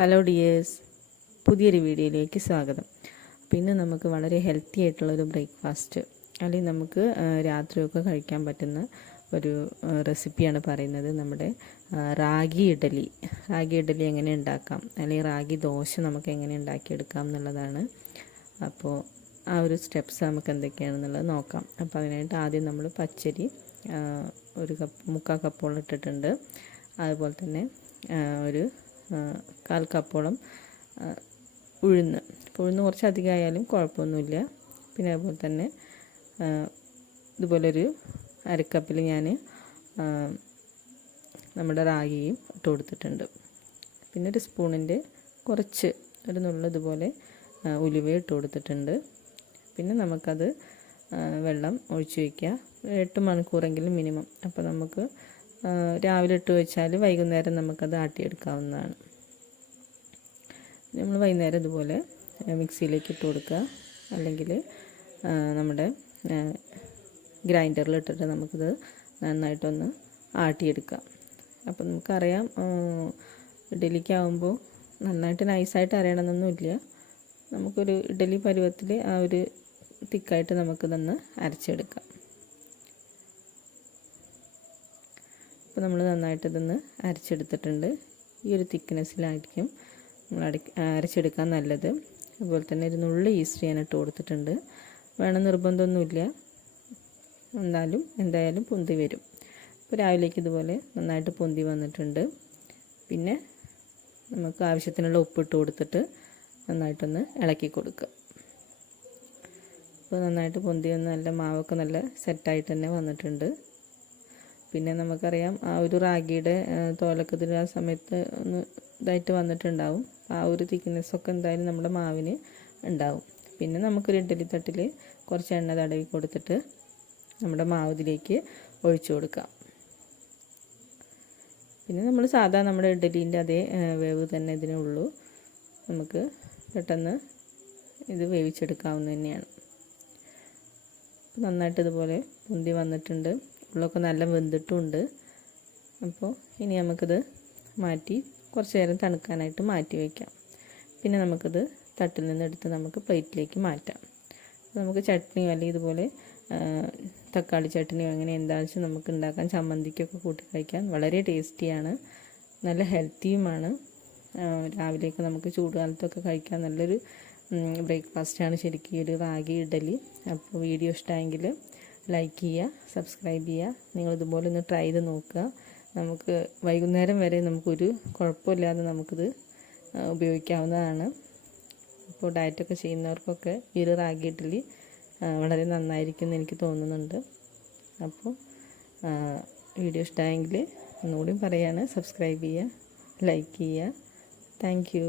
Hello dears, പുതിയൊരു വീഡിയോയിലേക്ക് സ്വാഗതം. പിന്നെ നമുക്ക് വളരെ ഹെൽത്തി ആയിട്ടുള്ളൊരു ബ്രേക്ക്ഫാസ്റ്റ് അല്ലെങ്കിൽ നമുക്ക് രാത്രിയൊക്കെ കഴിക്കാൻ പറ്റുന്ന ഒരു റെസിപ്പിയാണ് പറയുന്നത്. നമ്മുടെ റാഗി ഇഡലി എങ്ങനെ ഉണ്ടാക്കാം, അല്ലെങ്കിൽ റാഗി ദോശ നമുക്ക് എങ്ങനെ ഉണ്ടാക്കിയെടുക്കാം എന്നുള്ളതാണ്. അപ്പോൾ ആ ഒരു സ്റ്റെപ്സ് നമുക്ക് എന്തൊക്കെയാണെന്നുള്ളത് നോക്കാം. അപ്പോൾ അതിനായിട്ട് ആദ്യം നമ്മൾ പച്ചരി ഒരു മുക്കാൽ കപ്പോളം ഇട്ടിട്ടുണ്ട്. അതുപോലെ തന്നെ ഒരു 1/4 കപ്പോളം ഉഴുന്ന് കുറച്ച് അധികമായാലും കുഴപ്പമൊന്നുമില്ല. പിന്നെ അതുപോലെ തന്നെ ഇതുപോലൊരു 1/2 കപ്പിൽ ഞാൻ നമ്മുടെ റാഗിയും ഇട്ട് കൊടുത്തിട്ടുണ്ട്. പിന്നെ ഒരു സ്പൂണിൻ്റെ കുറച്ച് ഒരു നുള്ള് ഇതുപോലെ ഉലുവ ഇട്ട് കൊടുത്തിട്ടുണ്ട്. പിന്നെ നമുക്കത് വെള്ളം ഒഴിച്ച് വയ്ക്കുക, 8 മണിക്കൂറെങ്കിലും മിനിമം. അപ്പോൾ നമുക്ക് രാവിലെ ഇട്ട് വെച്ചാൽ വൈകുന്നേരം നമുക്കത് ആട്ടിയെടുക്കാവുന്നതാണ്. നമ്മൾ വൈകുന്നേരം ഇതുപോലെ മിക്സിയിലേക്ക് ഇട്ട് കൊടുക്കുക, അല്ലെങ്കിൽ നമ്മുടെ ഗ്രൈൻഡറിൽ ഇട്ടിട്ട് നമുക്കിത് നന്നായിട്ടൊന്ന് ആട്ടിയെടുക്കാം. അപ്പോൾ നമുക്കറിയാം, ഇഡലിക്കാവുമ്പോൾ നന്നായിട്ട് നൈസായിട്ട് അരയണമെന്നൊന്നുമില്ല. നമുക്കൊരു ഇഡലി പരുവത്തിൽ ആ ഒരു തിക്കായിട്ട് നമുക്കിതൊന്ന് അരച്ചെടുക്കാം. അപ്പോൾ നമ്മൾ നന്നായിട്ട് ഇതൊന്ന് അരച്ചെടുത്തിട്ടുണ്ട്. ഈ ഒരു തിക്നെസ്സിലായിരിക്കും നമ്മൾ അരച്ചെടുക്കാൻ നല്ലത്. അതുപോലെ തന്നെ ഒരു നുള്ളി ഈസ്റ്റ് ഞാൻ ഇട്ട് കൊടുത്തിട്ടുണ്ട്. വേണം നിർബന്ധമൊന്നുമില്ല, എന്തായാലും പൊന്തി വരും. അപ്പോൾ രാവിലേക്ക് ഇതുപോലെ നന്നായിട്ട് പൊന്തി വന്നിട്ടുണ്ട്. പിന്നെ നമുക്ക് ആവശ്യത്തിനുള്ള ഉപ്പിട്ട് കൊടുത്തിട്ട് നന്നായിട്ടൊന്ന് ഇളക്കി കൊടുക്കുക. അപ്പോൾ നന്നായിട്ട് പൊന്തി വന്ന് നല്ല മാവൊക്കെ നല്ല സെറ്റായിട്ട് തന്നെ വന്നിട്ടുണ്ട്. പിന്നെ നമുക്കറിയാം, ആ ഒരു റാഗിയുടെ തോലൊക്കെ ഇതിൽ ആ സമയത്ത് ഒന്ന് ഇതായിട്ട് വന്നിട്ടുണ്ടാവും. ആ ഒരു തിക്നെസ്സൊക്കെ എന്തായാലും നമ്മുടെ മാവിന് ഉണ്ടാവും. പിന്നെ നമുക്കൊരു ഇഡ്ഡലി തട്ടിൽ കുറച്ച് എണ്ണ തടവി കൊടുത്തിട്ട് നമ്മുടെ മാവ് ഇതിലേക്ക് ഒഴിച്ചു കൊടുക്കാം. പിന്നെ നമ്മൾ സാധാ നമ്മുടെ ഇഡ്ഡലീൻ്റെ അതേ വേവ് തന്നെ ഇതിനുള്ളൂ. നമുക്ക് പെട്ടെന്ന് ഇത് വേവിച്ചെടുക്കാവുന്ന തന്നെയാണ്. നന്നായിട്ട് ഇതുപോലെ പൊന്തി വന്നിട്ടുണ്ട്, ഉള്ളൊക്കെ നല്ല വെന്തിട്ടുമുണ്ട്. അപ്പോൾ ഇനി നമുക്കിത് മാറ്റി കുറച്ച് നേരം തണുക്കാനായിട്ട് മാറ്റി വയ്ക്കാം. പിന്നെ നമുക്കിത് തട്ടിൽ നിന്ന് എടുത്ത് നമുക്ക് പ്ലേറ്റിലേക്ക് മാറ്റാം. നമുക്ക് ചട്നിയോ അല്ലെങ്കിൽ ഇതുപോലെ തക്കാളി ചട്നിയോ അങ്ങനെ എന്താണെന്ന് വെച്ചാൽ നമുക്ക് ഉണ്ടാക്കാൻ, ചമ്മന്തിക്കൊക്കെ കൂട്ടി കഴിക്കാൻ വളരെ ടേസ്റ്റിയാണ്, നല്ല ഹെൽത്തിയുമാണ്. രാവിലെയൊക്കെ നമുക്ക് ചൂടുകാലത്തൊക്കെ കഴിക്കാൻ നല്ലൊരു ബ്രേക്ക്ഫാസ്റ്റാണ് ശരിക്കും ഈ ഒരു റാഗി ഇഡലി. അപ്പോൾ വീഡിയോ ഇഷ്ടമായെങ്കിൽ ലൈക്ക് ചെയ്യുക, സബ്സ്ക്രൈബ് ചെയ്യുക. നിങ്ങളിതുപോലെ ഒന്ന് ട്രൈ ചെയ്ത് നോക്കുക. നമുക്ക് വൈകുന്നേരം വരെ നമുക്കൊരു കുഴപ്പമില്ലാതെ നമുക്കിത് ഉപയോഗിക്കാവുന്നതാണ്. അപ്പോൾ ഡയറ്റൊക്കെ ചെയ്യുന്നവർക്കൊക്കെ ഈ ഒരു റാഗി ഇഡ്ഡലി വളരെ നന്നായിരിക്കും എന്ന് എനിക്ക് തോന്നുന്നുണ്ട്. അപ്പോൾ വീഡിയോ ഇഷ്ടമായെങ്കിൽ ഒന്നുകൂടി പറയുകയാണ്, സബ്സ്ക്രൈബ് ചെയ്യുക, ലൈക്ക് ചെയ്യുക. Thank you.